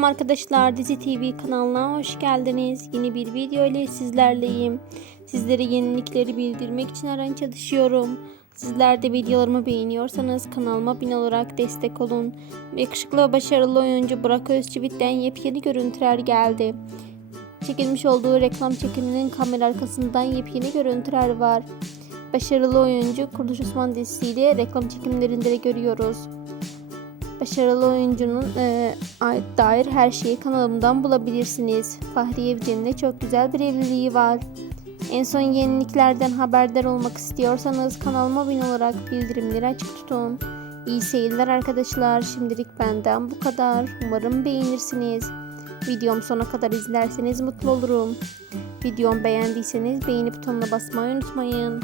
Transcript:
Selam arkadaşlar Dizi TV kanalına hoş geldiniz. Yeni bir video ile sizlerleyim. Sizlere yenilikleri bildirmek için aran çalışıyorum. Sizler de videolarımı beğeniyorsanız kanalıma abone olarak destek olun. Yakışıklı ve başarılı oyuncu Burak Özçivit'ten yepyeni görüntüler geldi. Çekilmiş olduğu reklam çekiminin kamera arkasından yepyeni görüntüler var. Başarılı oyuncu Kuruluş Osman dizisiyle reklam çekimlerinde de görüyoruz. Başarılı oyuncunun e, dair her şeyi kanalımdan bulabilirsiniz. Fahri Evcen'le çok güzel bir evliliği var. En son yeniliklerden haberdar olmak istiyorsanız kanalıma abone olarak bildirimleri açık tutun. İyi seyirler arkadaşlar. Şimdilik benden bu kadar. Umarım beğenirsiniz. Videom sona kadar izlerseniz mutlu olurum. Videomu beğendiyseniz beğeni butonuna basmayı unutmayın.